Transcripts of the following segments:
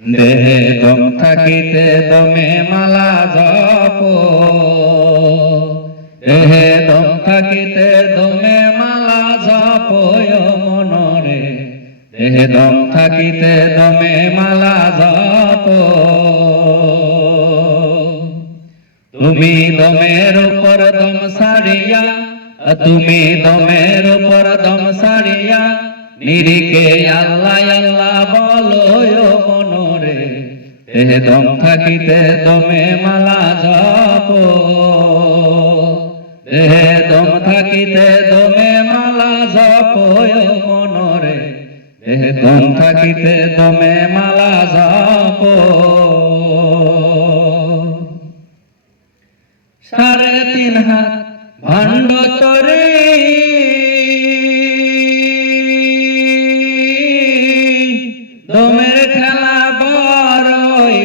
দেহে দম থাকিতে দমে মালা জপ। দেহে দম থাকিতে দমে মালা জপ মনরে। দেহে দম থাকিতে দমে মালা জপ। তুমি দমের উপর দম সারিয়া, তুমি দমের উপর দম সারিয়া নিরিকে আল্লাহ আল্লাহ বলো দেহে দম থাকিতে দমে মালা জপ। দেহে দম থাকিতে দমে মালা জপ মনরে। দেহে দম থাকিতে দমে মালা জপ। সাড়ে তিন হাত ভাণ্ড তরে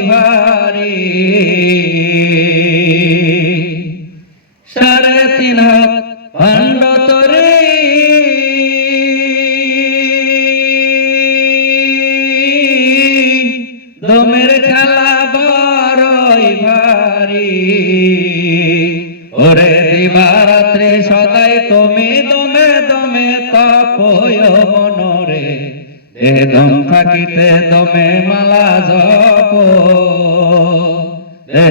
ভারী সাড়ে তিন হাত ভাণ্ড তরে। দমের খেলা বড়ই ভারী। ওরে দিবারাত্রে সদাই তুমি দমে দমে তপয় মনরে। এ থাকিতে দমে মালা জপ। এ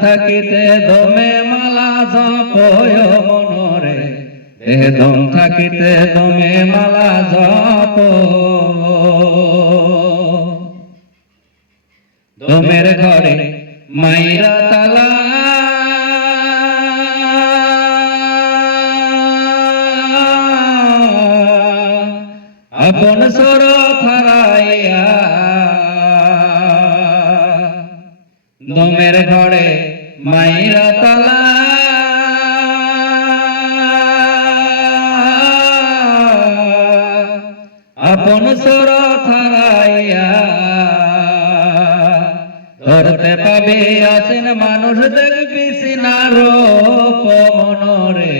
থাকিতে দমে মালা জপয় মনরে এ থাকিতে দমে মালা জপ। দমের ঘরে মাইরা তালা আপন সর ফারাইয়া দমের ঘরে মাইরা তালা। আপন সর থারাইয়া ধরতে পাবে আছেন মানুষ দেখবি সিনার মনরে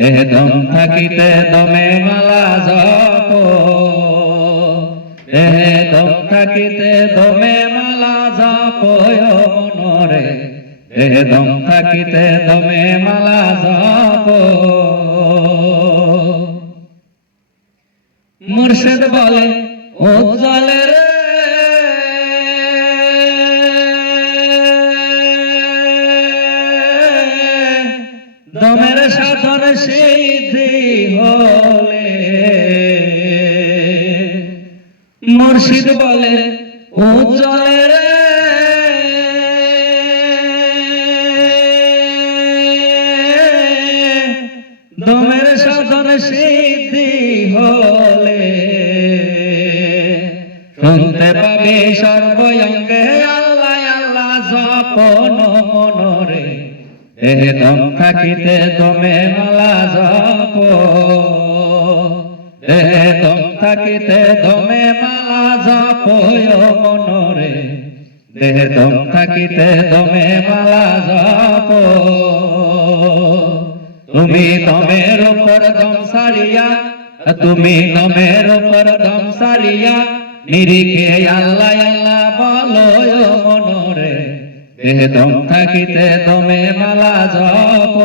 এ দম থাকিতে দমে মালা জপ এ দম থাকিতে দমে মালা জপ মনরে। এ দম থাকিতে দমে মালা জপ মুর্শিদ বলে, ও জলে রে। দমের সাধন সিদ্ধি হলে মুর্শিদ বলে ও জলে রে। দমের সাধন সিদ্ধি হলে শুনতে পাবে সর্বঙ্গে আল্লাহ আল্লাহ জপন মনরে। এ দম থাকিতে দমে মালা জপ এ দম থাকিতে দমে মালা জপ মনরে দেহ থাকিতে দমে মালা জপ তুমি দমের উপর দম সারিয়া তুমি দমের উপর দম সারিয়া নিরিখে আল্লাহ আল্লাহ বলো মনরে দেহ থাকিতে দমে মালা জপ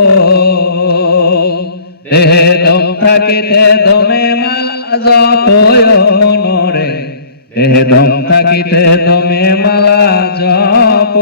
থাকিতে দমে মালা জপ মনরে দেহ দম থাকিতে দমে মালা জপ